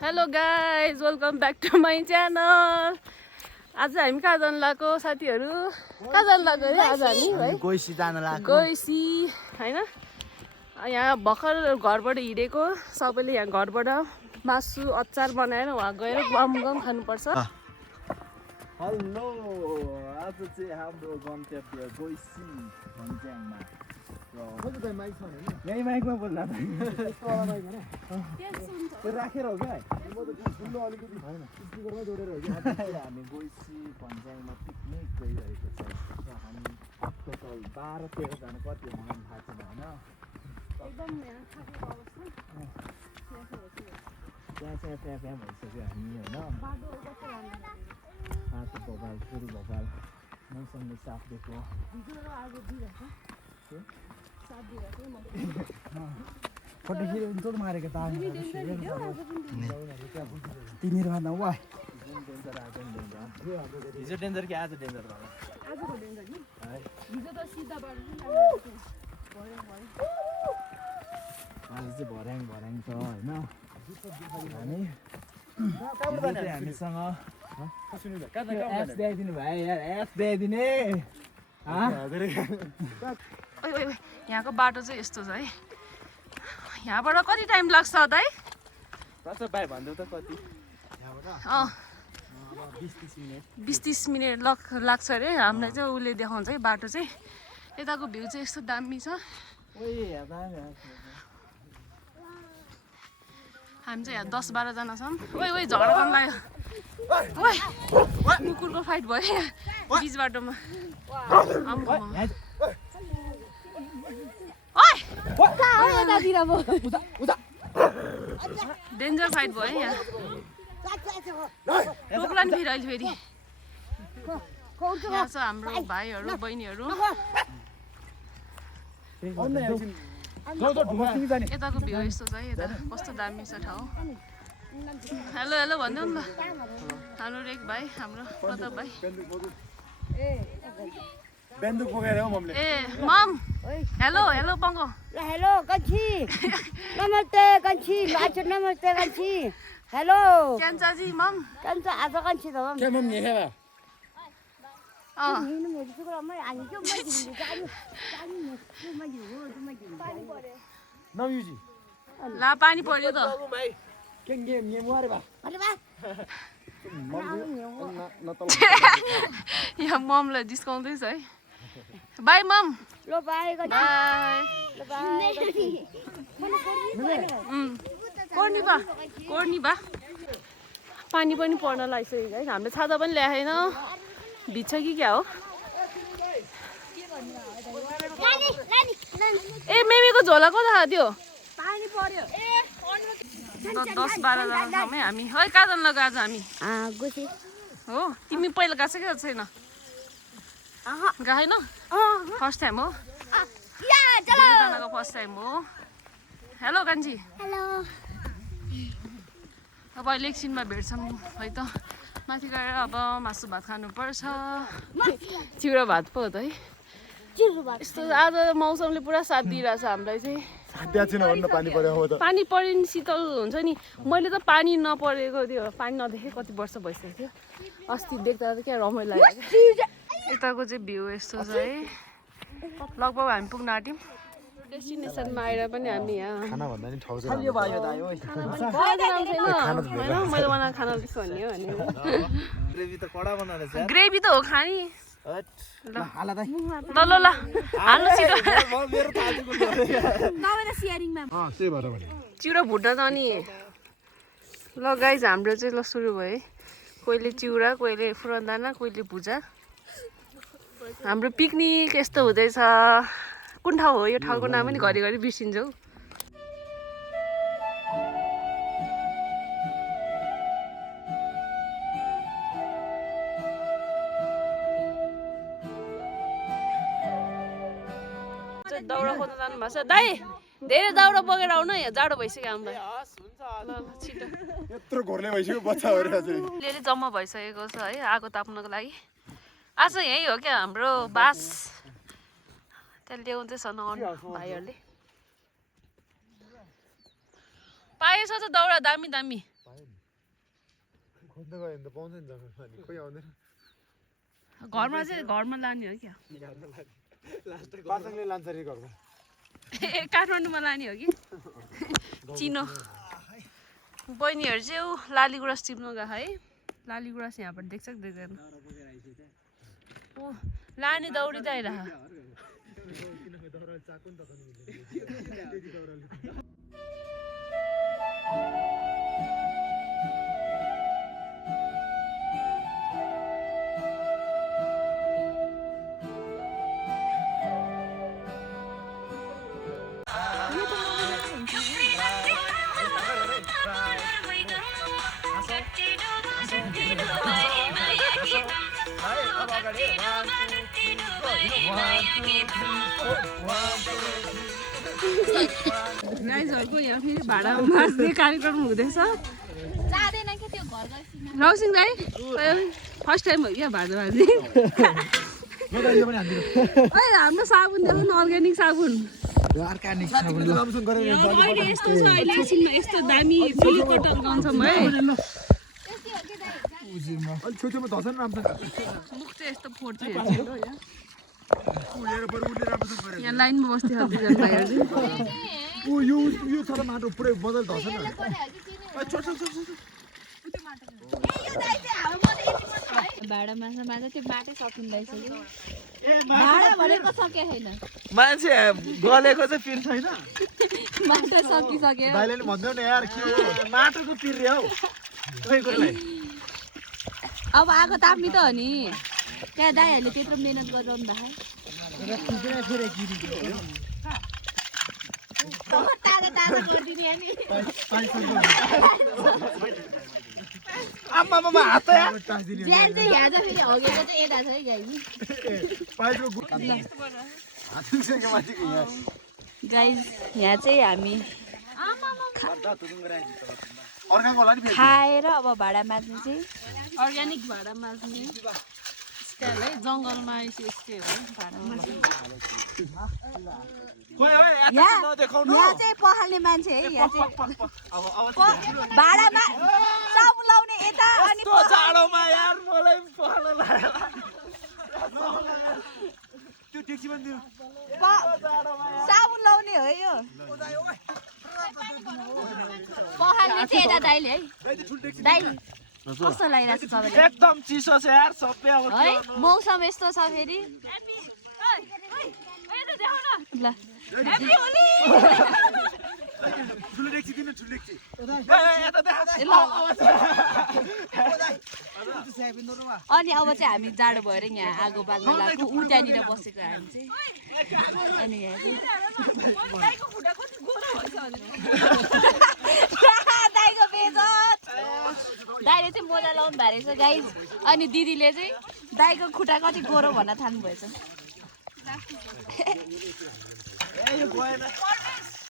Hello guys welcome back to my channel. आज हामी कहाँ जानु लाग्यो साथीहरू? कहाँ जानु लाग्यो अरे आज हामी है? गैसी जान लाग्यो। गैसी हैन? यहाँ भर्खर घरबाट हिँडेको सबैले यहाँ घरबाट मासु अचार बनाएर वहाँ गएर गम खानुपर्छ। हेलो, आज चाहिँ हाम्रो गन्तव्य गैसी भन्ज्याङमा। यही माइकमा बोल्दा त्यो राखेर हो क्या? हामी गैसी भन्ज्याङमा पिकनिक गइरहेको छ। हामी टोटल 12-13 जना कति हो मलाई थाहा छैन होइन। एकदम यहाँ थाकेको अवस्था। त्यहाँ भइसक्यो हामी होइन। आएको भोकाल फेरि भोकाल मौसमले साथ दिएको। फोटोखेरि हुन्छ मारेको त तिनीहरू भन्दा वा हिजो डेन्जर कि आज डेन्जर भयो? आजको डेन्जर नि हिजो त सिधा बाटो आज चाहिँ भर्याङ छ होइन। हामीसँग एप्स ल्याइदिनु भयो यार, एप्स ल्याइदिने। यहाँको बाटो चाहिँ यस्तो छ है। यहाँबाट कति टाइम लाग्छ दाइ? 20-30 मिनट लाग्छ अरे। हामीलाई चाहिँ उसले देखाउँछ है बाटो चाहिँ। यताको भ्यू चाहिँ यस्तो दामी छ। हामी चाहिँ यहाँ 10-12 जना छौँ। ओइ झगडा गर्न लाग्यो। ओइ कुकुरको फाइट भयो यहाँ बिच बाटोमा। डेन्जर फाइट भयो यहाँ। टोक्ला नि फेरि अहिले फेरि यहाँ छ हाम्रो भाइहरू बहिनीहरू। यताको भ्यू यस्तो छ है। यता कस्तो दामी छ ठाउँ। हेलो हेलो भन्नु नि ल हाम्रो रेक भाइ, हाम्रो प्रताप भाइ। ए मम हेलो हेलो पङ्को। हेलो कंची नमस्ते कंची लाचो नमस्ते कंची हेलो क्यान्चाजी मम कंचा आज कंची त के मम नि हेबा नि मेरो सुकुरा मै आनी के मै दिनु जानु मै दिनु नम्युजी ला पानी पर्यो त। के गेम वारे बा अरे बा यहाँ ममलाई जिस्काउँदैछ है। बाई मम। लो बाई कंची बाई। लो बाई कोर्नी बा पानी पनि पर्न लागिसक्यो है। हामीले छाता पनि ल्याएन। भिज्छ कि क्या हो? ए मेमीको झोला को थाहा त्यो? पानी पर्यो 10-12 जना छौँ है हामी। है कहाँ जानु लाग्यो आज हामी? गुसी हो तिमी पहिला गएको छ कि छैन? गएन? फर्स्ट टाइम हो? धेरैजनाको फर्स्ट टाइम हो। हेलो कान्छी। हेलो अब अहिले एकछिनमा भेट्छौँ है त। माथि गएर अब मासु भात खानुपर्छ। चिउरा भात पो हो त है। यस्तो आज मौसमले पुरा साथ दिइरहेछ हामीलाई चाहिँ। पानी पऱ्यो नि शीतल हुन्छ नि। मैले त पानी नपरेको त्यो पानी नदेखेँ कति वर्ष भइसक्यो थियो। अस्ति देख्दा त क्या रमाइलो लाग्यो। यताको चाहिँ भ्यू यस्तो छ है। लगभग हामी पुग्न आँट्यौँ। डेस्टिनेसनमा आएर पनि हामी यहाँ खाना भन्दा नि ठाउँ होइन मैले बनाएको खाना त्यस्तो भन्ने हो भने ग्रेभी त कडा बनाएर छ। ग्रेभी त हो खाने। ल हाला दाइ ल हाल्नु छिटो। मेरो थाहा चाहिँ सेयरिङमा चिउरा भुट्न त अनि ल गाइज हाम्रो चाहिँ ल सुरु भयो है। कोहीले चिउरा, कोहीले फुरनदाना, कोहीले भुजा। हाम्रो पिकनिक यस्तो हुँदैछ। कुन ठाउँ हो यो ठाउँको नाम पनि घरिघरि बिर्सिन्छौ। दाउरा खोज्न जानु भएको छ दाइ। धेरै दाउरा बोकेर आउनु यहाँ जाडो भइसक्यो हामीलाई। ल छिटो यत्रो घोर्ले भइसक्यो बच्चाहरु चाहिँ अलिअलि जम्मा भइसकेको छ है आगो ताप्नको लागि। आज यही हो क्या हाम्रो बास। त्यहाँ ल्याउँदैछ न भाइहरूले। पाएछ त दाउरा दामी दामी। खोज्न गयो भने त पाउँछ नि जङ्गलमा नि खोइ आउँदैन घरमा चाहिँ घरमा लाने हो क्या पार्सङले लान्छ अरे घरमा काठमाडौँमा लाने हो कि चिनो बहिनीहरू चाहिँ ऊ लालीगुँरास टिप्नु गएको है लालीगुँरास यहाँबाट देख्छ कि देख्दैन ओ लाने दौडी त आइरह गाइजहरूको यहाँ फेरि भाडा मार्ने कार्यक्रम हुँदैछ रौसिङ दाइ फर्स्ट टाइम हो क्या भाडा मार्ने हाम्रो साबुन देऊ न अर्ग्यानिक साबुन अहिले यस्तो छ अहिले एकछिनमा यस्तो दामी फुली कटन गाउँछौँ है मुख चाहिँ यस्तो फोड्छ यहाँ लाइनमा बस्दै यो छ माटो पुरै बदल धर्छ न भाडा माछा माछा त्यो बाटै सकिँदैछ कि भाडा भनेको सके छैन मान्छे गलेको चाहिँ पिर छैन बाटो सकिसक्यो दाइले नि भन्दैन यार के माटोको पिर रे हौ अब आगो ताप्ने त हो नि त्यहाँ दाइहरूले त्यत्रो मेहनत गरिरहनु भएको आम्मामा हात यार ज्यान चाहिँ यहाँ चाहिँ फेरि हगेको चाहिँ यता छ है गाई गाइज यहाँ चाहिँ हामी खाएर अब भाडा माग्ने चाहिँ अर्ग्यानिक भाडा मार्ने स्टाइल है जङ्गलमा यस्तै हो भाडा मार्ने यहाँ चाहिँ पखाल्ने मान्छे है यहाँ चाहिँ भाडामा साबुन लाउने यता अनि जाडोमा यार मलाई पखाल्न लाग्यो त्यो ट्याक्सी पनि दिनु साबुन लाउने हो यो पखाल्ने चाहिँ यता दाइले है दाइ कस्तो लागिरहेको छ तपाईँले एकदम चिसो छ यार सबै अब है मौसम यस्तो छ फेरि ल अनि अब चाहिँ हामी जाडो भएर यहाँ आगो बाल्न लाग्यो ऊ त्यहाँनिर बसेको हामी चाहिँ अनि यहाँ चाहिँ दाइको बेजत दाइले चाहिँ मोजा लाउनु भएको रहेछ गाइज अनि दिदीले चाहिँ दाइको खुट्टा कति गोरो भन्न थाल्नु भएछ